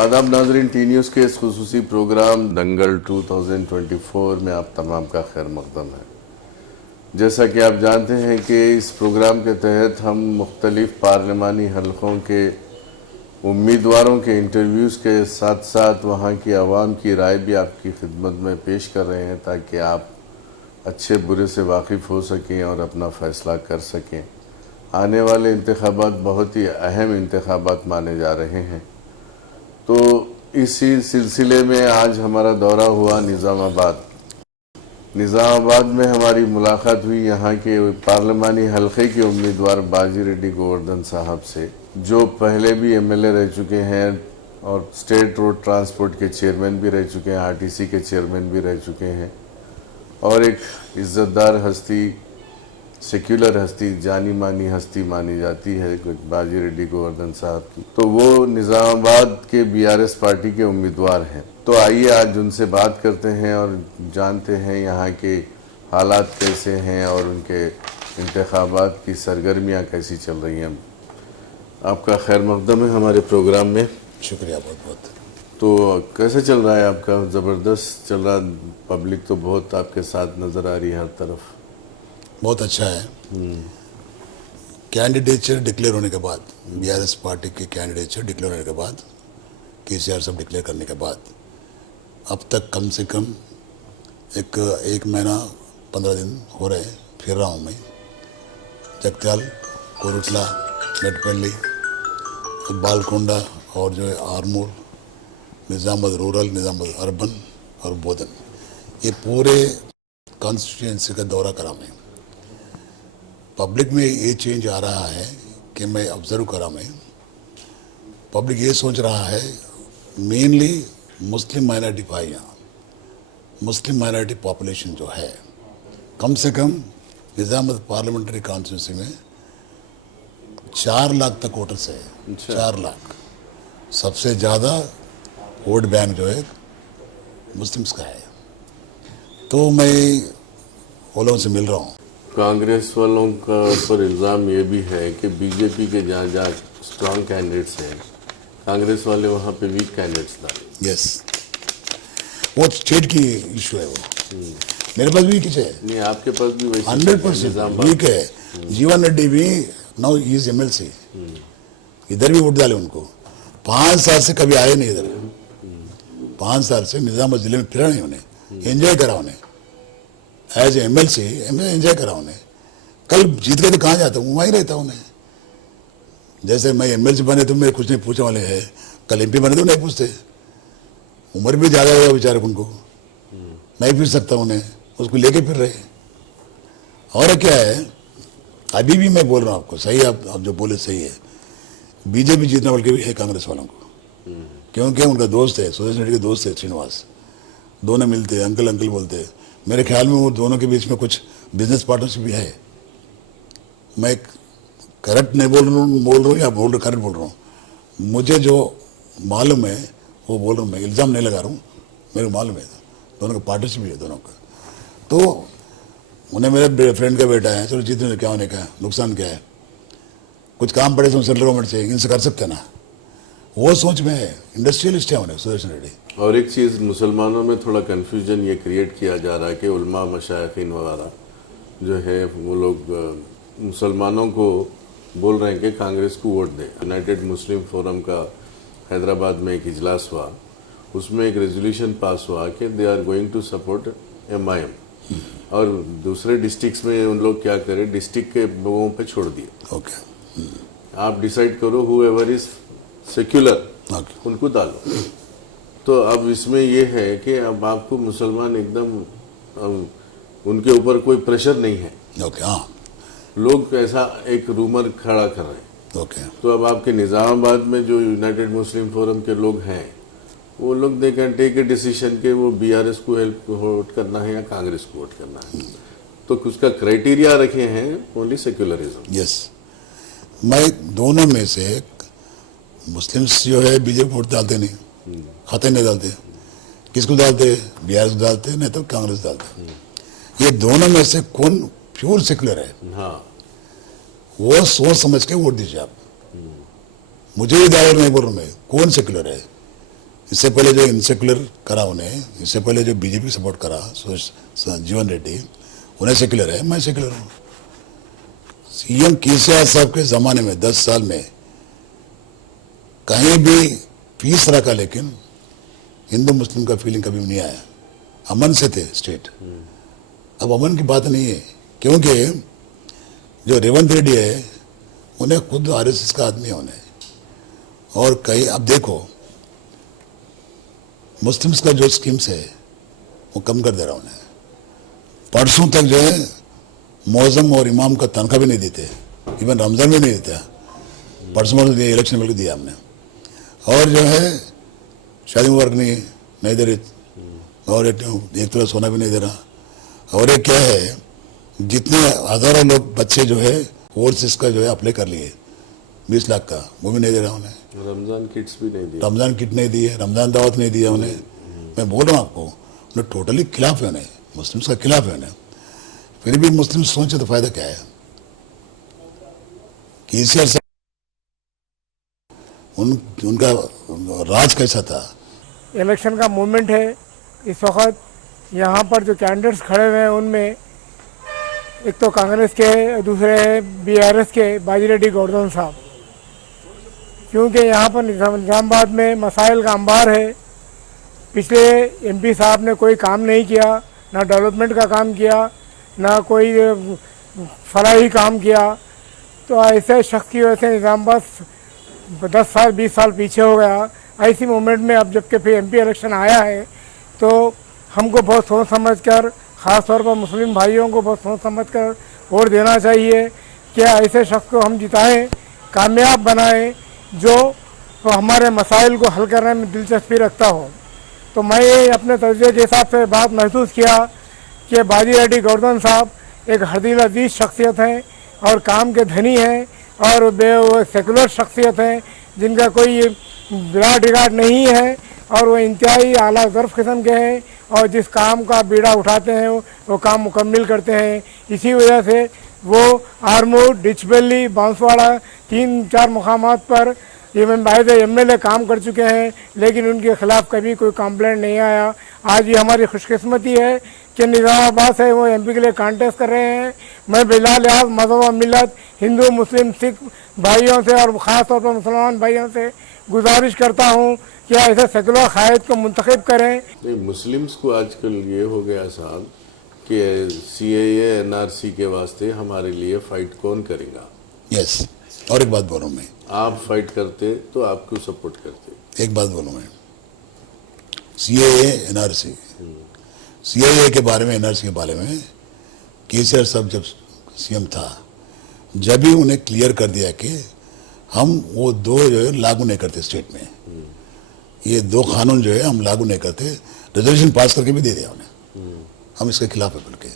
आदाब नाजरीन, T news के इस खुसूसी प्रोग्राम दंगल 2024 में आप तमाम का खैर मकदम है। जैसा कि आप जानते हैं कि इस प्रोग्राम के तहत हम मुख्तलिफ पार्लिमानी हलकों के उम्मीदवारों के इंटरव्यूज़ के साथ साथ वहाँ की आवाम की राय भी आपकी खिदमत में पेश कर रहे हैं, ताकि आप अच्छे बुरे से वाकिफ़ हो सकें और अपना फ़ैसला कर सकें। आने वाले इंतखाबात बहुत ही अहम इंतखाबात माने जा रहे हैं। तो इसी सिलसिले में आज हमारा दौरा हुआ निज़ामाबाद में हमारी मुलाकात हुई यहाँ के पार्लिमानी हलके के उम्मीदवार बाजी रेड्डी गोवर्धन साहब से, जो पहले भी एमएलए रह चुके हैं और स्टेट रोड ट्रांसपोर्ट के चेयरमैन भी रह चुके हैं, आरटीसी के चेयरमैन भी रह चुके हैं और एक इज़्ज़तदार हस्ती, सेक्युलर हस्ती, जानी मानी हस्ती मानी जाती है बाजी रेड्डी गोवर्धन साहब की। तो वो निज़ामाबाद के बीआरएस पार्टी के उम्मीदवार हैं। तो आइए आज उनसे बात करते हैं और जानते हैं यहाँ के हालात कैसे हैं और उनके इंतखाबात की सरगर्मियाँ कैसी चल रही हैं। आपका खैर मकदम है हमारे प्रोग्राम में। शुक्रिया बहुत बहुत। तो कैसे चल रहा है आपका? ज़बरदस्त चल रहा, पब्लिक तो बहुत आपके साथ नज़र आ रही है हर तरफ। बहुत अच्छा है। कैंडिडेचर डिक्लेयर होने के बाद, बीआरएस पार्टी के कैंडिडेचर डिक्लेयर होने के बाद, केसीआर सब डिक्लेयर करने के बाद अब तक कम से कम एक महीना 15 दिन हो रहे फिर रहा हूँ मैं। जगत्याल, कोरुटला, मेटपल्ली, बालकोंडा और जो है आरमूर, निज़ामाबाद रूरल, निज़ामाबाद अर्बन और बोधन, ये पूरे कॉन्स्टिट्यूंसी का दौरा करा मैं। पब्लिक में ये चेंज आ रहा है कि मैं ऑब्जर्व करा मैं, पब्लिक ये सोच रहा है मेनली मुस्लिम माइनॉरिटी भाई, यहाँ मुस्लिम माइनॉरिटी पॉपुलेशन जो है कम से कम निज़ामाबाद पार्लियामेंट्री कॉन्स्टिट्यूंसी में 4 लाख तक वोटर्स है। 4 लाख सबसे ज़्यादा वोट बैंक जो है मुस्लिम्स का है। तो मैं वो लोगों से मिल रहा हूँ। कांग्रेस वालों का ऊपर इल्ज़ाम ये भी है कि बीजेपी के जहाँ जहाँ स्ट्रॉन्ग कैंडिडेट्स हैं, कांग्रेस वाले वहाँ पे वीक कैंडिडेट्स डाले। यस, वो स्टेट की इशू है। वो मेरे पास भी किसे नहीं, आपके पास भी वैसे 100% वीक है। जीवन रेड्डी भी नाउ इज एमएलसी, इधर भी वोट डाले उनको। 5 साल से कभी आए नहीं इधर। 5 साल से निज़ामाबाद जिले में फिरा नहीं उन्हें, एंजॉय करा उन्हें एज एमएलसी, एंजॉय करा उन्हें। कल जीत गए तो कहाँ जाता हूँ, वहीं रहता हूँ उन्हें। जैसे मैं एमएलसी बने तो मैं कुछ नहीं पूछने वाले हैं, कल एमपी बने तो नहीं पूछते। उम्र भी ज़्यादा होगा बेचारे, उनको नहीं फिर सकता उन्हें, उसको लेके फिर रहे। और क्या है, अभी भी मैं बोल रहा हूँ आपको, सही आप जो बोले सही है। बीजेपी जीतना बल्कि भी है कांग्रेस वालों को, क्योंकि उनका दोस्त है, सुदर्शन रेड्डी के दोस्त है श्रीनिवास, दोनों मिलते हैं, अंकल अंकल बोलते हैं। मेरे ख्याल में वो दोनों के बीच में कुछ बिजनेस पार्टनरशिप भी है। मैं करेक्ट नहीं बोल रहा हूँ या करेक्ट बोल रहा हूँ, मुझे जो मालूम है वो बोल रहा हूँ मैं, इल्ज़ाम नहीं लगा रहा हूँ, मेरे को मालूम है दोनों का पार्टनरशिप भी है दोनों का। तो उन्हें मेरे फ्रेंड का बेटा है, चलो जीतने क्या होने का, नुकसान क्या है, कुछ काम पड़े तो सेंट्रल गवर्नमेंट से इनसे कर सकते हैं ना, वो सोच में है। इंडस्ट्रियलिस्ट है उन्हें सुदर्शन रेड्डी। और एक चीज़, मुसलमानों में थोड़ा कन्फ्यूजन ये क्रिएट किया जा रहा है कि उलमा मशाइखीन वगैरह जो है वो लोग मुसलमानों को बोल रहे हैं कि कांग्रेस को वोट दे। यूनाइटेड मुस्लिम फोरम का हैदराबाद में एक इजलास हुआ, उसमें एक रेजोल्यूशन पास हुआ कि they are going to support MIM, और दूसरे डिस्ट्रिक्ट्स में उन लोग क्या करें, डिस्ट्रिक्ट के लोगों पे छोड़ दिए। ओके, आप डिसाइड करो, हुएवर इज सेक्युलर उनको डालो। तो अब इसमें यह है कि अब आपको मुसलमान एकदम उनके ऊपर कोई प्रेशर नहीं है। ओके, हाँ, लोग ऐसा एक रूमर खड़ा कर रहे हैं। ओके। तो अब आपके निज़ामाबाद में जो यूनाइटेड मुस्लिम फोरम के लोग हैं, वो लोग they can take a decision के वो बीआरएस को वोट करना है या कांग्रेस को वोट करना है। तो उसका क्राइटेरिया रखे हैं ओनली सेक्युलरिज्म। यस, मैं दोनों में से मुस्लिम्स जो है बीजेपी वोट डालते नहीं, खाते नहीं डालते। किसको डालते? बीआरएस को डालते, नहीं तो कांग्रेस डालते। ये दोनों में से कौन प्योर सेक्युलर है, हाँ, वो सोच समझ के वोट दीजिए आप। मुझे भी दावर नहीं बोल रहा मैं, कौन सेक्युलर है, इससे पहले जो इनसेक्युलर करा उन्हें, इससे पहले जो बीजेपी सपोर्ट करा जीवन रेड्डी, उन्हें सेक्युलर है, मैं सेक्युलर हूँ। सीएम केसीआर साहब के ज़माने में 10 साल में कहीं भी पीस रखा, लेकिन हिंदू मुस्लिम का फीलिंग कभी नहीं आया। अमन से थे स्टेट। अब अमन की बात नहीं है, क्योंकि जो रेवंत रेड्डी है उन्हें खुद आरएसएस का आदमी है उन्हें, और कहीं अब देखो मुस्लिम्स का जो स्कीम्स है वो कम कर दे रहा उन्हें। परसों तक जो है मौजम और इमाम का तनख्वाह भी नहीं देते, इवन रमजान में नहीं देता। परसों इलेक्शन में दिया हमने, और जो है शादी मुबारक नहीं दे रही, और एक तरह सोना भी नहीं दे रहा। और ये क्या है, जितने हजारों लोग बच्चे जो है ओवरसीज का जो है अप्लाई कर लिए 20 लाख का, वो भी नहीं दे रहा उन्हें। रमजान किट्स भी नहीं दिए, रमजान किट नहीं दी है, रमजान दावत नहीं दिया उन्हें। मैं बोल रहा हूँ आपको, उन्हें टोटली खिलाफ है उन्हें, मुस्लिम्स का खिलाफ है उन्हें। फिर भी मुस्लिम सोचे तो फायदा क्या है। केसीआर साहब उनका राज कैसा था। इलेक्शन का मूवमेंट है इस वक्त। यहाँ पर जो कैंडिडेट्स खड़े हुए हैं उनमें एक तो कांग्रेस के, दूसरे बीआरएस के बाजी रेड्डी गोवर्धन साहब। क्योंकि यहाँ पर निजामाबाद में मसाइल का अंबार है। पिछले एमपी साहब ने कोई काम नहीं किया, ना डेवलपमेंट का काम किया, ना कोई फलाही काम किया। तो ऐसे शख्स की वजह से निजामाबाद 10 साल 20 साल पीछे हो गया। ऐसी मूवमेंट में अब जबकि फिर एमपी इलेक्शन आया है तो हमको बहुत सोच समझ कर, ख़ास तौर पर मुस्लिम भाइयों को बहुत सोच समझ कर वोट देना चाहिए कि ऐसे शख्स को हम जिताएं, कामयाब बनाएं जो हमारे मसाइल को हल करने में दिलचस्पी रखता हो। तो मैं ये अपने तजुर्बे के हिसाब से बात महसूस किया कि बाजी रेड्डी गोवर्धन साहब एक हरदिल अजीज शख्सियत हैं और काम के धनी हैं, और सेकुलर शख्सियत हैं जिनका कोई विराट रिगार्ड नहीं है, और वो इंतहाई आला ज़र्फ़ किस्म के हैं, और जिस काम का बीड़ा उठाते हैं वो काम मुकम्मल करते हैं। इसी वजह से वो आरमूर, डिचबेली, बांसवाड़ा 3-4 मुकामात पर इवन बायद एमएलए काम कर चुके हैं, लेकिन उनके खिलाफ कभी कोई कंप्लेंट नहीं आया। आज ये हमारी खुशकिस्मती है कि निज़ामाबाद से वो एमपी के लिए कॉन्टेस्ट कर रहे हैं। मैं बिला लिहाज मज़हब व मिलत, हिंदू मुस्लिम सिख भाइयों से और ख़ास तौर पर मुसलमान भाइयों से गुजारिश करता हूँ कि ऐसे सेकुलर कायद को मुंतखब करें। नहीं, मुस्लिम्स को आजकल ये हो गया साहब कि सीएए एनआरसी के वास्ते हमारे लिए फ़ाइट कौन करेगा। यस, और एक बात बोलूँ मैं, आप फाइट करते तो आप क्यों सपोर्ट करते। एक बात बोलूँ मैं, सीएए एनआरसी, सीएए के बारे में, एनआरसी के बारे में केसीआर साहब जब सीएम था, जब ही उन्हें क्लियर कर दिया कि हम वो दो जो है लागू नहीं करते स्टेट में, ये 2 कानून जो है हम लागू नहीं करते, रेजोल्यूशन पास करके भी दे दिया उन्हें, हम इसके खिलाफ है बोल के।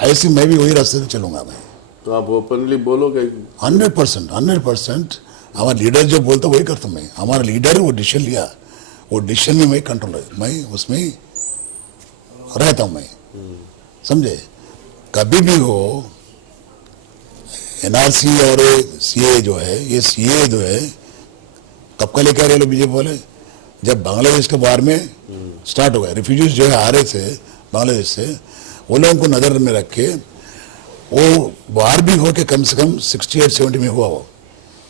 ऐसे मैं भी वही रास्ते में चलूंगा मैं। तो आप ओपनली बोलोगे। 100% हमारा लीडर जो बोलता वही करता मैं। हमारा लीडर वो डिसीजन लिया, वो डिसीजन में मैं कंट्रोल है, मैं उसमें ही रहता हूँ मैं, समझे। कभी भी हो एनआरसी और सीए जो है, ये सीए जो है कब का लेकर आ रहे लोग बीजेपी वाले, जब बांग्लादेश के बार में स्टार्ट हो गया, रिफ्यूजीज जो है आ रहे थे बांग्लादेश से, वो लोगों को नज़र में रख के वो बाहर भी हो के कम से कम 68-70 में हुआ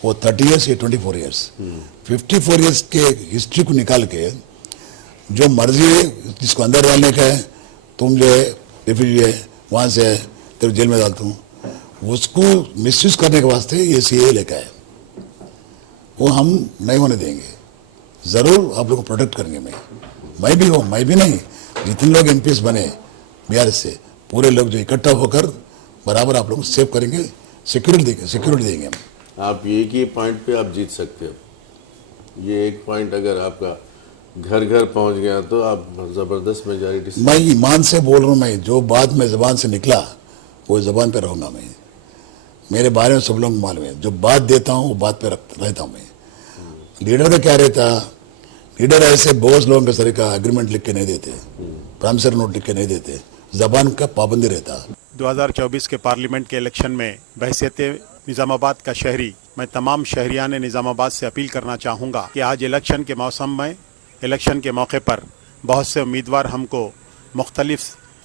वो 30 ईयर्स या 24 ईयर्स 54 ईयर्स के हिस्ट्री को निकाल के जो मर्जी है जिसको अंदर डालने का है, तुम जो है रिफ्यूजी है वहाँ से है तेरे जेल में डालता हूँ, उसको मिसयूज करने के वास्ते ये सीए लेकर आए। वो हम नहीं होने देंगे, ज़रूर आप लोग को प्रोटेक्ट करेंगे। मैं भी हूँ, मैं भी नहीं, जितने लोग एमपीएस बने बिहार से, पूरे लोग जो इकट्ठा होकर बराबर आप लोग को सेव करेंगे, सिक्योरिटी देंगे हम। आप एक ही पॉइंट पे आप जीत सकते हो। ये एक पॉइंट अगर आपका घर घर पहुंच गया तो आप ज़बरदस्त मेजॉरिटी से। मैं ईमान से बोल रहा हूँ, मैं जो बात मैं ज़बान से निकला वो ज़बान पे रहूँगा मैं। मेरे बारे में सब लोग मालूम है, जो बात देता हूँ वो बात पे रहता हूँ मैं। लीडर का क्या रहता, लीडर ऐसे बहुत लोगों के तरीका एग्रीमेंट लिख के नहीं देते, प्रॉमिसरी नोट लिख के नहीं देते, ज़बान का पाबंदी रहता। 2024 के पार्लियामेंट के इलेक्शन में बहैसियत निज़ामाबाद का शहरी, मैं तमाम शहरियान निज़ामाबाद से अपील करना चाहूँगा कि आज इलेक्शन के मौसम में इलेक्शन के मौके पर बहुत से उम्मीदवार हमको मुख्तलिफ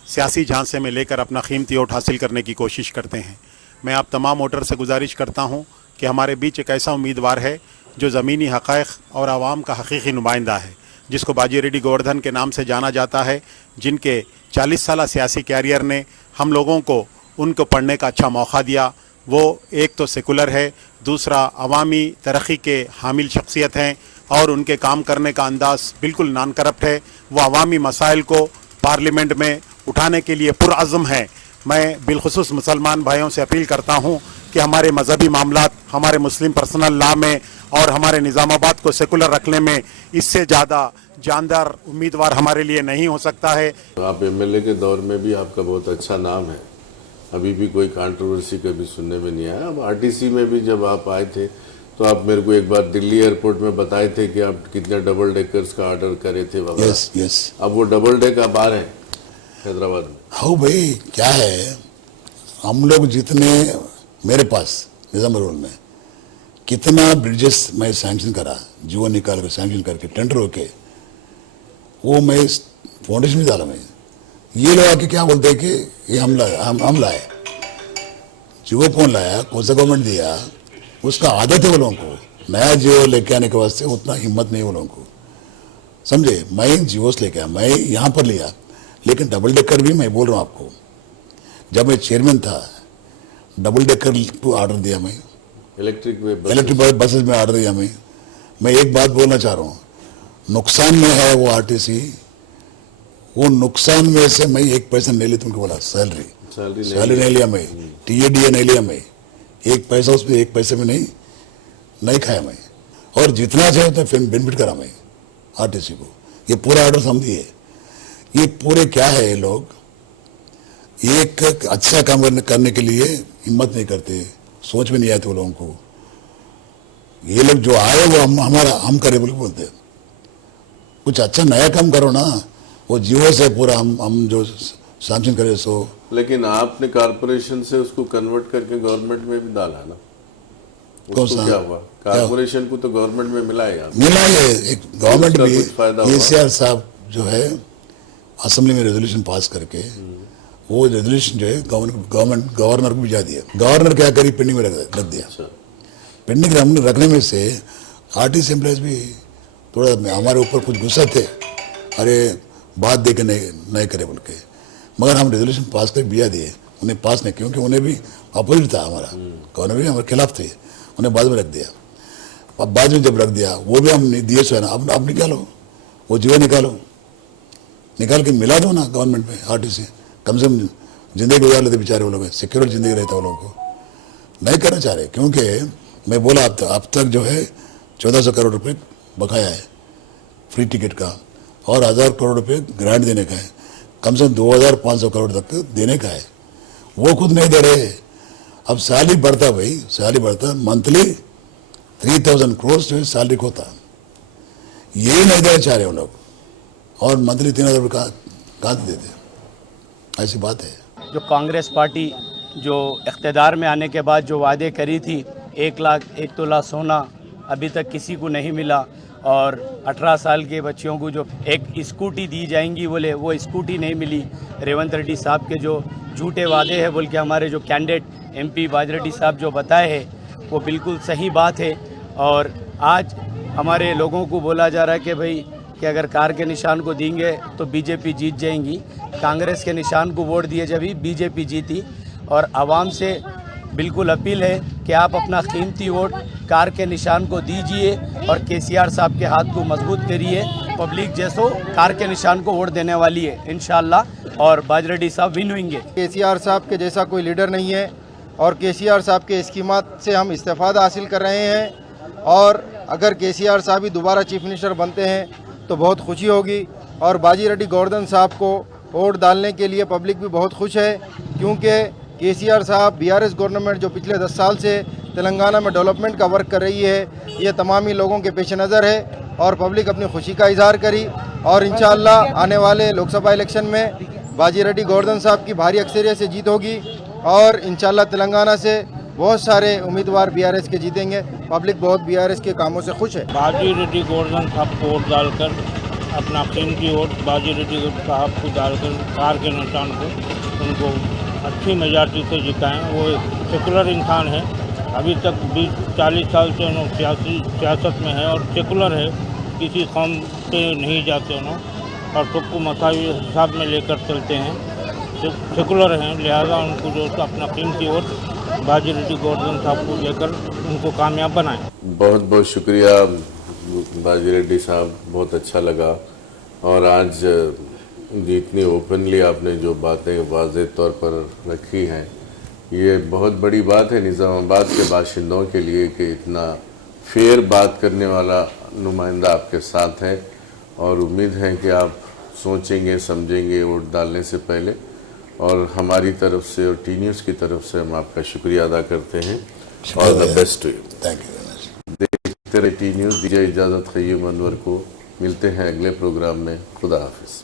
सियासी झांसे में लेकर अपना कीमती वोट हासिल करने की कोशिश करते हैं। मैं आप तमाम वोटर से गुजारिश करता हूं कि हमारे बीच एक ऐसा उम्मीदवार है जो ज़मीनी हक़ाइक़ और आवाम का हकीकी नुमाइंदा है, जिसको बाजी रेड्डी गोवर्धन के नाम से जाना जाता है, जिनके 40 साल सियासी कैरियर ने हम लोगों को उनको पढ़ने का अच्छा मौका दिया। वो एक तो सेकुलर है, दूसरा अवामी तरक्की के हामिल शख्सियत हैं और उनके काम करने का अंदाज़ बिल्कुल नॉन करप्ट है। वो अवामी मसाइल को पार्लियामेंट में उठाने के लिए पुरअज़्म है। मैं बिलखुसूस मुसलमान भाइयों से अपील करता हूँ कि हमारे मजहबी मामलात, हमारे मुस्लिम पर्सनल लॉ में और हमारे निज़ामाबाद को सेकुलर रखने में इससे ज़्यादा जानदार उम्मीदवार हमारे लिए नहीं हो सकता है। आप एमएलए के दौर में भी आपका बहुत अच्छा नाम है, अभी भी कोई कंट्रोवर्सी कभी सुनने में नहीं आया। अब आरटीसी में भी जब आप आए थे तो आप मेरे को एक बार दिल्ली एयरपोर्ट में बताए थे कि आप कितने डबल डेकर्स का ऑर्डर करे थे वगैरह। Yes yes. अब वो डबल डेक अब आ रहे हैं हैदराबाद में। हाँ भाई, क्या है, हम लोग जितने मेरे पास निज़ाम रोड में कितना ब्रिजेस मैं सैंक्शन करा, जीवन निकाल कर सैंक्शन करके टेंडर होके वो मैं फाउंडेशन में डाला। मैं ये लोग आके क्या बोलते हैं कि ये हम लाए, जियो कौन लाया, कौन सा गवर्नमेंट दिया, उसका आदत है वो लोगों को नया जियो लेके आने के वास्ते उतना हिम्मत नहीं वो लोगों को, समझे। मैं जियोस लेके आया, मैं यहाँ पर लिया, लेकिन डबल डेकर भी मैं बोल रहा हूँ आपको, जब मैं चेयरमैन था डबल डेकर को ऑर्डर दिया, मैं इलेक्ट्रिक बसेस में ऑर्डर दिया। मैं एक बात बोलना चाह रहा हूँ, नुकसान में है वो आरटीसी, वो नुकसान में से मैं एक पैसा नहीं ली, तुमको बोला सैलरी नहीं लिया, मैं टीएडीए नहीं लिया, मैं एक पैसा उसमें एक पैसे में नहीं खाया मैं, और जितना चाहिए उतना बेनिफिट करा मैं आरटीसी को। ये पूरा ऑर्डर हम दिए। ये पूरे क्या है, ये लोग एक अच्छा काम करने के लिए हिम्मत नहीं करते, सोच में नहीं आते वो लोगों को। ये लोग जो आए वो हम करे बोलते हैं, कुछ अच्छा नया काम करो ना। वो जियो से पूरा हम जो सैंक्शन करे सो। लेकिन आपने कारपोरेशन से उसको कन्वर्ट करके गवर्नमेंट में भी डाला ना, उसको क्या हुआ? कारपोरेशन को तो गवर्नमेंट में मिला है, एक गवर्नमेंट भी। केसीआर साहब जो है असेंबली में रेजोल्यूशन पास करके वो रेजोल्यूशन जो है गवर्नर को भिजा दिया। गवर्नर क्या करी, पेंडिंग में रख दिया। पेंडिंग रखने में से आरटीसी एम्प्लॉयज भी थोड़ा हमारे ऊपर कुछ गुस्सा थे, अरे बात दे के नहीं करे बोल के, मगर हम रेजोल्यूशन पास कर भिजा दिए। उन्हें पास नहीं, क्योंकि उन्हें भी अपोजिट था, हमारा गवर्नर भी हमारे खिलाफ थे, उन्हें बाद में रख दिया। अब बाद में जब रख दिया वो भी हम दिए सो है ना, अब निकालो वो जीवन निकाल के मिला दो ना गवर्नमेंट में। आरटीसी कम से कम जिंदगी गुजार लेते बेचारे वो लोग, सिक्योर जिंदगी रहता वो लोगों को, नहीं करना चाह रहे। क्योंकि मैं बोला अब तक जो है 1400 करोड़ रुपए बकाया है फ्री टिकट का, और 1000 करोड़ रुपए ग्रांट देने का है, कम से कम 2500 करोड़ तक देने का है, वो खुद नहीं दे रहे। अब सैलरी बढ़ता भाई, सैलरी बढ़ता, मंथली 3000 करोड़ जो है सैलरी को होता, यही नहीं देना चाह रहे वो लोग, और मंथली 3000 रुपये कहाँ से देते, ऐसी बात है। जो कांग्रेस पार्टी जो इख्तिदार में आने के बाद जो वादे करी थी, 1 लाख 1 तोला सोना अभी तक किसी को नहीं मिला, और 18 साल के बच्चों को जो एक स्कूटी दी जाएंगी बोले, वो स्कूटी नहीं मिली। रेवंत रेड्डी साहब के जो झूठे वादे हैं बोल के हमारे जो कैंडिडेट एमपी बाजी रेड्डी साहब जो बताए हैं वो बिल्कुल सही बात है। और आज हमारे लोगों को बोला जा रहा है कि भाई कि अगर कार के निशान को देंगे तो बीजेपी जीत जाएंगी। कांग्रेस के निशान को वोट दिए जब बीजेपी जीती, और आवाम से बिल्कुल अपील है कि आप अपना कीमती वोट कार के निशान को दीजिए और केसीआर साहब के हाथ को मजबूत करिए। पब्लिक जैसो कार के निशान को वोट देने वाली है इंशाल्लाह, और बाजी रेड्डी साहब विन होंगे। केसीआर साहब के जैसा कोई लीडर नहीं है, और केसीआर साहब के स्कीमात से हम इस्तेफादा हासिल कर रहे हैं, और अगर केसीआर साहब ही दोबारा चीफ मिनिस्टर बनते हैं तो बहुत खुशी होगी। और बाजी रेड्डी गोवर्धन साहब को वोट डालने के लिए पब्लिक भी बहुत खुश है, क्योंकि केसीआर साहब बीआरएस गवर्नमेंट जो पिछले 10 साल से तेलंगाना में डेवलपमेंट का वर्क कर रही है, ये तमामी लोगों के पेश नज़र है, और पब्लिक अपनी खुशी का इजहार करी। और इंशाअल्लाह आने वाले लोकसभा इलेक्शन में बाजी रेड्डी गोवर्धन साहब की भारी अक्सरियत से जीत होगी, और इंशाअल्लाह तेलंगाना से बहुत सारे उम्मीदवार बीआरएस के जीतेंगे। पब्लिक बहुत बीआरएस के कामों से खुश है। बाजी रेड्डी गोवर्धन साहब को वोट डालकर अपना कीमती वोट बाजी रेड्डी साहब को डालकर कार के निशान को उनको अच्छी मेजॉरिटी से जिताएं। वो एक सेकुलर इंसान है, अभी तक 20-40 साल से उन्होंने सियासत में है और सेकुलर है, किसी कौम पे नहीं जाते उन्होंने और सबको मसावी हिसाब में लेकर चलते हैं, सेकुलर हैं। लिहाजा उनको जो अपना कीमती वोट बाजी रेड्डी गोवर्धन साहब को लेकर उनको कामयाब बनाएं। बहुत बहुत शुक्रिया बाजी रेड्डी साहब, बहुत अच्छा लगा। और आज जितनी ओपनली आपने जो बातें वाज़ेह तौर पर रखी हैं, ये बहुत बड़ी बात है निज़ामाबाद के बाशिंदों के लिए कि इतना फेयर बात करने वाला नुमाइंदा आपके साथ है। और उम्मीद है कि आप सोचेंगे समझेंगे वोट डालने से पहले। और हमारी तरफ से और टी न्यूज़ की तरफ से हम आपका शुक्रिया अदा करते हैं। All the best to you. Thank you very much. देखते रहे टी न्यूज़। दीजिए इजाज़त क़य्यूम अनवर को। मिलते हैं अगले प्रोग्राम में। खुदा हाफिज़।